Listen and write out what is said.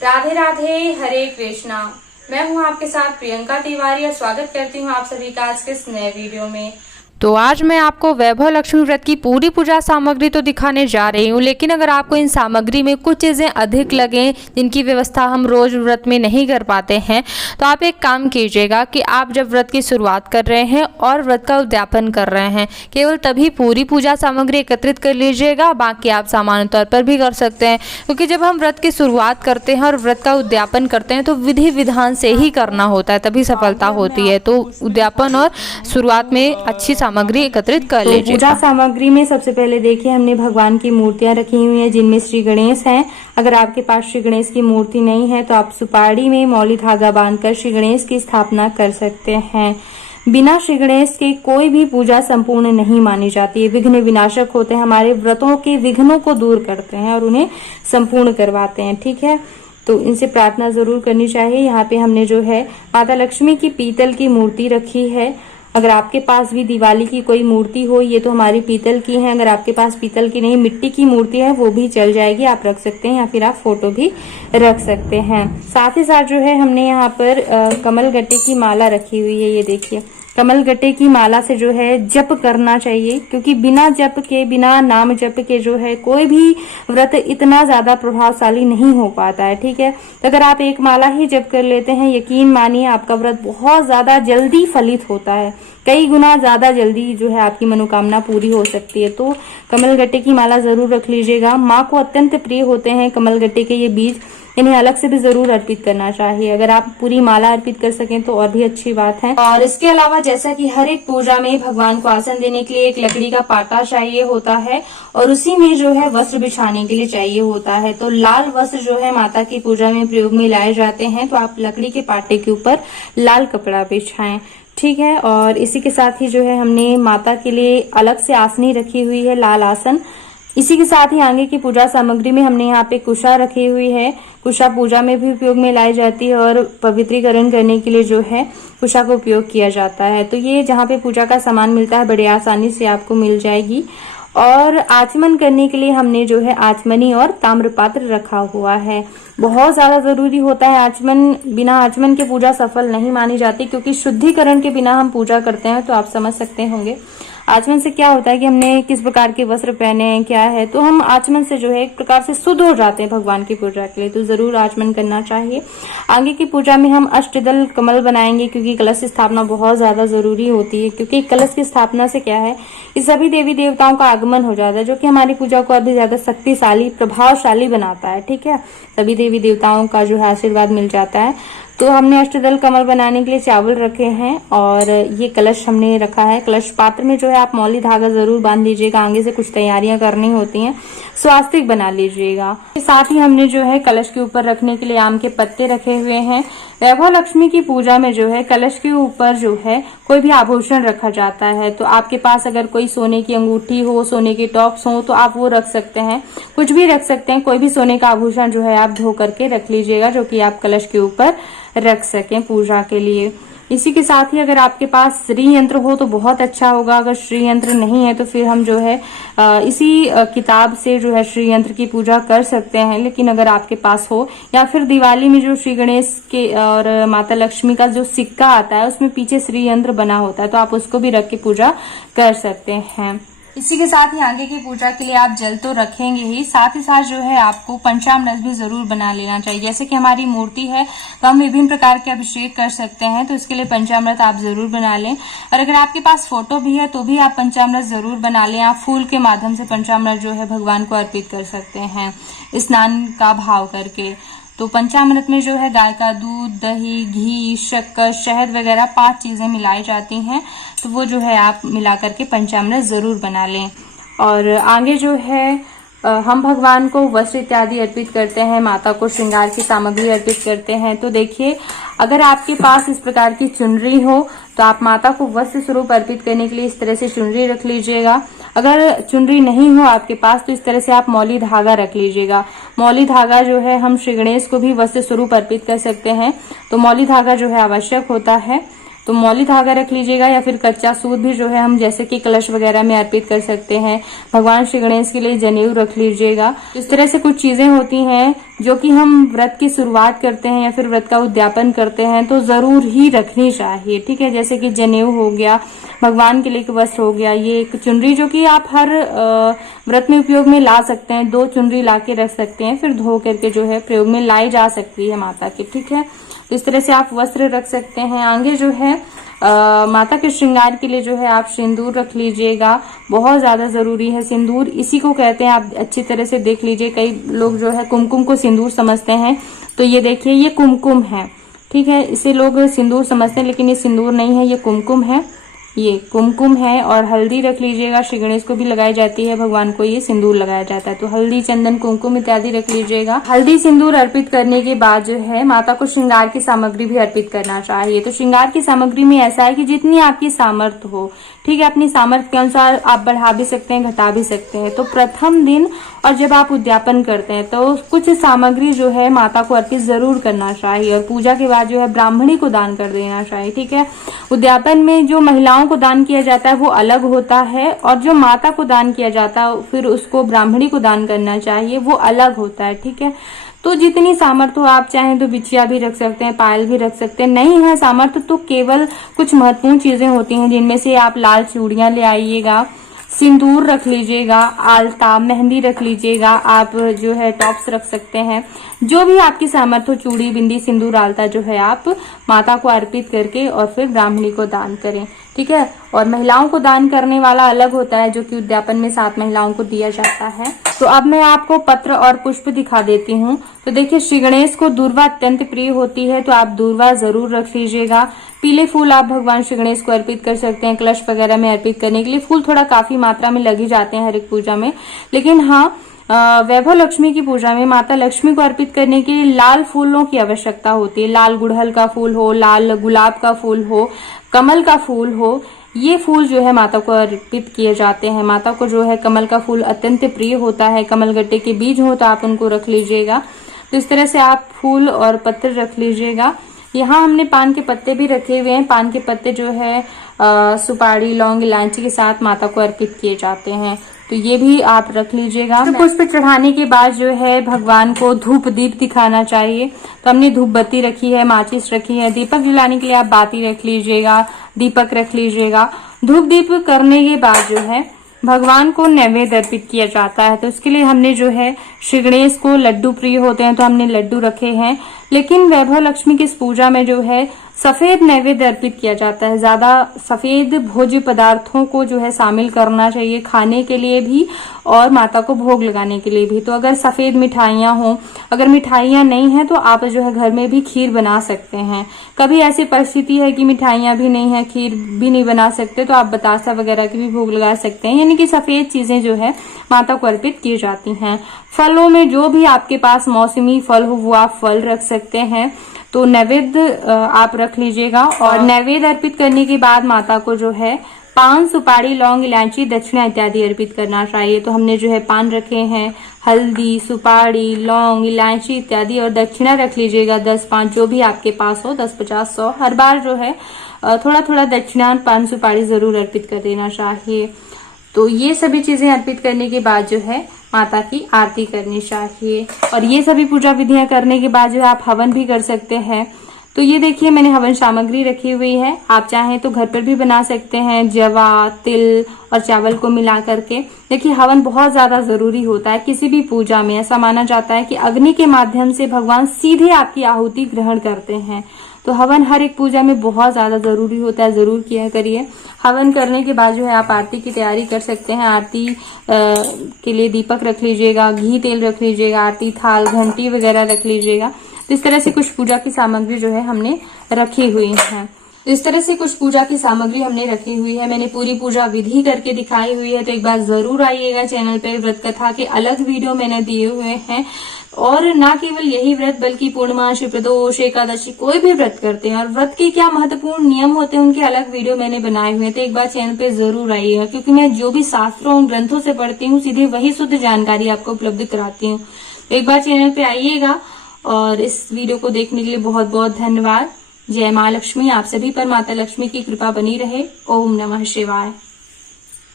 राधे राधे, हरे कृष्णा। मैं हूं आपके साथ प्रियंका तिवारी और स्वागत करती हूं आप सभी का आज के इस नए वीडियो में। तो आज मैं आपको वैभव लक्ष्मी व्रत की पूरी पूजा सामग्री तो दिखाने जा रही हूँ, लेकिन अगर आपको इन सामग्री में कुछ चीज़ें अधिक लगें जिनकी व्यवस्था हम रोज व्रत में नहीं कर पाते हैं, तो आप एक काम कीजिएगा कि आप जब व्रत की शुरुआत कर रहे हैं और व्रत का उद्यापन कर रहे हैं, केवल तभी पूरी पूजा सामग्री एकत्रित कर लीजिएगा। बाकी आप सामान्य तौर पर भी कर सकते हैं, क्योंकि जब हम व्रत की शुरुआत करते हैं और व्रत का उद्यापन करते हैं तो विधि विधान से ही करना होता है, तभी सफलता होती है। तो उद्यापन और शुरुआत में अच्छी सामग्री एकत्रित कर लीजिए। पूजा सामग्री में सबसे पहले देखिए हमने भगवान की मूर्तियां रखी हुई हैं, जिनमें श्री गणेश हैं। अगर आपके पास श्री गणेश की मूर्ति नहीं है तो आप सुपारी में मौली धागा बांधकर श्री गणेश की स्थापना कर सकते हैं। बिना श्री गणेश के कोई भी पूजा संपूर्ण नहीं मानी जाती है। विघ्न विनाशक होते हैं, हमारे व्रतों के विघ्नों को दूर करते हैं और उन्हें संपूर्ण करवाते हैं। ठीक है, तो इनसे प्रार्थना जरूर करनी चाहिए। यहाँ पे हमने जो है माता लक्ष्मी की पीतल की मूर्ति रखी है। अगर आपके पास भी दिवाली की कोई मूर्ति हो, ये तो हमारी पीतल की है, अगर आपके पास पीतल की नहीं मिट्टी की मूर्ति है वो भी चल जाएगी, आप रख सकते हैं, या फिर आप फोटो भी रख सकते हैं। साथ ही साथ जो है हमने यहाँ पर कमल गट्टे की माला रखी हुई है। ये देखिए, कमल गट्टे की माला से जो है जप करना चाहिए, क्योंकि बिना जप के, बिना नाम जप के जो है कोई भी व्रत इतना ज्यादा प्रभावशाली नहीं हो पाता है। ठीक है, तो अगर आप एक माला ही जप कर लेते हैं, यकीन मानिए आपका व्रत बहुत ज्यादा जल्दी फलित होता है, कई गुना ज्यादा जल्दी जो है आपकी मनोकामना पूरी हो सकती है। तो कमल गट्टे की माला जरूर रख लीजिएगा। माँ को अत्यंत प्रिय होते हैं कमल गट्टे के ये बीज, इन्हें अलग से भी जरूर अर्पित करना चाहिए। अगर आप पूरी माला अर्पित कर सकें तो और भी अच्छी बात है। और इसके अलावा जैसा कि हर एक पूजा में भगवान को आसन देने के लिए एक लकड़ी का पाटा चाहिए होता है और उसी में जो है वस्त्र बिछाने के लिए चाहिए होता है। तो लाल वस्त्र जो है माता की पूजा में प्रयोग में लाए जाते हैं, तो आप लकड़ी के पाटे के ऊपर लाल कपड़ा बिछाएं। ठीक है, और इसी के साथ ही जो है हमने माता के लिए अलग से आसनी रखी हुई है, लाल आसन। इसी के साथ ही आगे की पूजा सामग्री में हमने यहाँ पे कुशा रखी हुई है। कुशा पूजा में भी उपयोग में लाई जाती है और पवित्रीकरण करने के लिए जो है कुशा का उपयोग किया जाता है। तो ये जहाँ पे पूजा का सामान मिलता है बड़े आसानी से आपको मिल जाएगी। और आचमन करने के लिए हमने जो है आचमनी और ताम्र पात्र रखा हुआ है। बहुत ज्यादा जरूरी होता है आचमन, बिना आचमन के पूजा सफल नहीं मानी जाती, क्योंकि शुद्धिकरण के बिना हम पूजा करते हैं। तो आप समझ सकते होंगे आचमन से क्या होता है कि हमने किस प्रकार के वस्त्र पहने हैं, क्या है, तो हम आचमन से जो है एक प्रकार से शुद्ध हो जाते हैं भगवान की पूजा के लिए। तो जरूर आचमन करना चाहिए। आगे की पूजा में हम अष्टदल कमल बनाएंगे, क्योंकि कलश की स्थापना बहुत ज्यादा जरूरी होती है। क्योंकि कलश की स्थापना से क्या है कि सभी देवी देवताओं का आगमन हो जाता है, जो कि हमारी पूजा को अभी ज्यादा शक्तिशाली, प्रभावशाली बनाता है। ठीक है, सभी देवी देवताओं का जो है आशीर्वाद मिल जाता है। तो हमने अष्टदल कमल बनाने के लिए चावल रखे हैं और ये कलश हमने रखा है। कलश पात्र में जो है आप मौली धागा जरूर बांध लीजिएगा, आगे से कुछ तैयारियां करनी होती हैं, स्वास्तिक बना लीजिएगा। साथ ही हमने जो है कलश के ऊपर रखने के लिए आम के पत्ते रखे हुए हैं। वैभव लक्ष्मी की पूजा में जो है कलश के ऊपर जो है कोई भी आभूषण रखा जाता है। तो आपके पास अगर कोई सोने की अंगूठी हो, सोने के टॉप्स हो, तो आप वो रख सकते हैं, कुछ भी रख सकते हैं। कोई भी सोने का आभूषण जो है आप धो करके रख लीजिएगा, जो कि आप कलश के ऊपर रख सकें पूजा के लिए। इसी के साथ ही अगर आपके पास श्री यंत्र हो तो बहुत अच्छा होगा। अगर श्री यंत्र नहीं है तो फिर हम जो है इसी किताब से जो है श्री यंत्र की पूजा कर सकते हैं। लेकिन अगर आपके पास हो, या फिर दिवाली में जो श्री गणेश के और माता लक्ष्मी का जो सिक्का आता है उसमें पीछे श्री यंत्र बना होता है, तो आप उसको भी रख के पूजा कर सकते हैं। इसी के साथ ही आगे की पूजा के लिए आप जल तो रखेंगे ही, साथ ही साथ जो है आपको पंचामृत भी जरूर बना लेना चाहिए। जैसे कि हमारी मूर्ति है तो हम विभिन्न प्रकार के अभिषेक कर सकते हैं, तो इसके लिए पंचामृत आप जरूर बना लें। और अगर आपके पास फोटो भी है तो भी आप पंचामृत जरूर बना लें। आप फूल के माध्यम से पंचामृत जो है भगवान को अर्पित कर सकते हैं, स्नान का भाव करके। तो पंचामृत में जो है गाय का दूध, दही, घी, शक्कर, शहद वगैरह 5 चीजें मिलाई जाती हैं, तो वो जो है आप मिला करके पंचामृत जरूर बना लें। और आगे जो है हम भगवान को वस्त्र इत्यादि अर्पित करते हैं, माता को श्रृंगार की सामग्री अर्पित करते हैं। तो देखिए, अगर आपके पास इस प्रकार की चुनरी हो तो आप माता को वस्त्र स्वरूप अर्पित करने के लिए इस तरह से चुनरी रख लीजिएगा। अगर चुनरी नहीं हो आपके पास तो इस तरह से आप मौली धागा रख लीजिएगा। मौली धागा जो है हम श्री गणेश को भी वस्त्र स्वरूप अर्पित कर सकते हैं, तो मौली धागा जो है आवश्यक होता है। तो मौली धागा रख लीजिएगा या फिर कच्चा सूत भी जो है हम जैसे कि कलश वगैरह में अर्पित कर सकते हैं। भगवान श्री गणेश के लिए जनेऊ रख लीजिएगा। इस तरह से कुछ चीजें होती हैं जो कि हम व्रत की शुरुआत करते हैं या फिर व्रत का उद्यापन करते हैं तो जरूर ही रखनी चाहिए, ठीक है। जैसे कि जनेऊ हो गया, भगवान के लिए एक वस्त्र हो गया, ये एक चुनरी जो कि आप हर व्रत में उपयोग में ला सकते हैं। 2 चुनरी ला के रख सकते हैं, फिर धो करके जो है प्रयोग में लाई जा सकती है माता की, ठीक है। तो इस तरह से आप वस्त्र रख सकते हैं। आगे जो है माता के श्रृंगार के लिए जो है आप सिंदूर रख लीजिएगा, बहुत ज्यादा जरूरी है सिंदूर। इसी को कहते हैं, आप अच्छी तरह से देख लीजिए, कई लोग जो है कुमकुम को सिंदूर समझते हैं, तो ये देखिए ये कुमकुम है, ठीक है। इसे लोग सिंदूर समझते हैं लेकिन ये सिंदूर नहीं है, ये कुमकुम है, ये कुमकुम है। और हल्दी रख लीजिएगा, श्री गणेश को भी लगाई जाती है, भगवान को ये सिंदूर लगाया जाता है, तो हल्दी, चंदन, कुमकुम इत्यादि रख लीजिएगा। हल्दी सिंदूर अर्पित करने के बाद जो है माता को श्रृंगार की सामग्री भी अर्पित करना चाहिए। तो श्रृंगार की सामग्री में ऐसा है कि जितनी आपकी सामर्थ्य हो, ठीक है, अपनी सामर्थ्य के अनुसार आप बढ़ा भी सकते हैं, घटा भी सकते हैं। तो प्रथम दिन और जब आप उद्यापन करते हैं तो कुछ सामग्री जो है माता को अर्पित जरूर करना चाहिए और पूजा के बाद जो है ब्राह्मणी को दान कर देना चाहिए, ठीक है। उद्यापन में जो महिलाओं को दान किया जाता है वो अलग होता है और जो माता को दान किया जाता है फिर उसको ब्राह्मणी को दान करना चाहिए, वो अलग होता है, ठीक है। तो जितनी सामर्थ्य हो, आप चाहें तो बिछिया भी रख सकते हैं, पायल भी रख सकते हैं। नहीं है सामर्थ्य तो केवल कुछ महत्वपूर्ण चीजें होती हैं जिनमें से आप लाल चूड़ियां ले आइएगा, सिंदूर रख लीजिएगा, आलता, मेहंदी रख लीजिएगा, आप जो है टॉप्स रख सकते हैं। जो भी आपकी सामर्थ्य हो, चूड़ी, बिंदी, सिंदूर, आलता जो है आप माता को अर्पित करके और फिर ब्राह्मणी को दान करें, ठीक है। और महिलाओं को दान करने वाला अलग होता है जो कि उद्यापन में 7 महिलाओं को दिया जाता है। तो अब मैं आपको पत्र और पुष्प दिखा देती हूँ। तो देखिए श्री गणेश को दूर्वा अत्यंत प्रिय होती है, तो आप दूर्वा जरूर रख लीजिएगा। पीले फूल आप भगवान श्री गणेश को अर्पित कर सकते हैं, कलश वगैरह में अर्पित करने के लिए। फूल थोड़ा काफी मात्रा में लग ही जाते हैं हर एक पूजा में, लेकिन हाँ वैभव लक्ष्मी की पूजा में माता लक्ष्मी को अर्पित करने के लिए लाल फूलों की आवश्यकता होती है। लाल गुड़हल का फूल हो, लाल गुलाब का फूल हो, कमल का फूल हो, ये फूल जो है माता को अर्पित किए जाते हैं। माता को जो है कमल का फूल अत्यंत प्रिय होता है। कमल गट्टे के बीज हो तो आप उनको रख लीजिएगा। तो इस तरह से आप फूल और पत्ते रख लीजिएगा। यहाँ हमने पान के पत्ते भी रखे हुए हैं। पान के पत्ते जो है सुपारी, लौंग, इलायची के साथ माता को अर्पित किए जाते हैं, तो ये भी आप रख लीजिएगा। तो पुष्प चढ़ाने के बाद जो है भगवान को धूप दीप दिखाना चाहिए, तो हमने धूप बत्ती रखी है, माचिस रखी है। दीपक जलाने के लिए आप बाती रख लीजिएगा, दीपक रख लीजिएगा। धूप दीप करने के बाद जो है भगवान को नैवेद्य अर्पित किया जाता है, तो इसके लिए हमने जो है श्री गणेश को लड्डू प्रिय होते हैं तो हमने लड्डू रखे हैं। लेकिन वैभव लक्ष्मी की इस पूजा में जो है सफेद नैवेद्य अर्पित किया जाता है। ज्यादा सफेद भोज्य पदार्थों को जो है शामिल करना चाहिए, खाने के लिए भी और माता को भोग लगाने के लिए भी। तो अगर सफेद मिठाइयां हो, अगर मिठाइयां नहीं है तो आप जो है घर में भी खीर बना सकते हैं। कभी ऐसी परिस्थिति है कि मिठाइयां भी नहीं है, खीर भी नहीं बना सकते, तो आप बतासा वगैरह की भी भोग लगा सकते हैं। यानी कि सफेद चीजें जो है माता को अर्पित की जाती हैं। फलों में जो भी आपके पास मौसमी फल हो वो आप फल रख सकते हैं। तो नैवेद्य आप रख लीजिएगा और नैवेद्य अर्पित करने के बाद माता को जो है पान, सुपारी, लौंग, इलायची, दक्षिणा इत्यादि अर्पित करना चाहिए। तो हमने जो है पान रखे हैं, हल्दी, सुपारी, लौंग, इलायची इत्यादि, और दक्षिणा रख लीजिएगा 10-5 जो भी आपके पास हो, 10, 50, 100। हर बार जो है थोड़ा थोड़ा दक्षिणा, पान, सुपारी जरूर अर्पित कर देना चाहिए। तो ये सभी चीजें अर्पित करने के बाद जो है माता की आरती करनी चाहिए। और ये सभी पूजा विधियां करने के बाद जो है आप हवन भी कर सकते हैं। तो ये देखिए मैंने हवन सामग्री रखी हुई है, आप चाहें तो घर पर भी बना सकते हैं, जवा, तिल और चावल को मिला करके। देखिए हवन बहुत ज्यादा जरूरी होता है किसी भी पूजा में। ऐसा माना जाता है कि अग्नि के माध्यम से भगवान सीधे आपकी आहुति ग्रहण करते हैं, तो हवन हर एक पूजा में बहुत ज्यादा जरूरी होता है, जरूर किया करिए। हवन करने के बाद जो है आप आरती की तैयारी कर सकते हैं। आरती के लिए दीपक रख लीजिएगा, घी तेल रख लीजिएगा, आरती थाल, घंटी वगैरह रख लीजिएगा। तो इस तरह से कुछ पूजा की सामग्री जो है हमने रखी हुई है। इस तरह से कुछ पूजा की सामग्री हमने रखी हुई है। मैंने पूरी पूजा विधि करके दिखाई हुई है, तो एक बार जरूर आइएगा। चैनल पे व्रत कथा के अलग वीडियो मैंने दिए हुए हैं, और ना केवल यही व्रत बल्कि पूर्णमासी, प्रदोष, एकादशी, कोई भी व्रत करते हैं और व्रत के क्या महत्वपूर्ण नियम होते हैं उनके अलग वीडियो मैंने बनाए हुए हैं। तो एक बार चैनल पे जरूर आइएगा, क्योंकि मैं जो भी शास्त्रों ग्रंथों से पढ़ती हूँ सीधे वही शुद्ध जानकारी आपको उपलब्ध कराती हूँ। तो एक बार चैनल पे आइएगा, और इस वीडियो को देखने के लिए बहुत बहुत धन्यवाद। जय माँ लक्ष्मी। आप सभी पर माता लक्ष्मी की कृपा बनी रहे। ओम नमः शिवाय।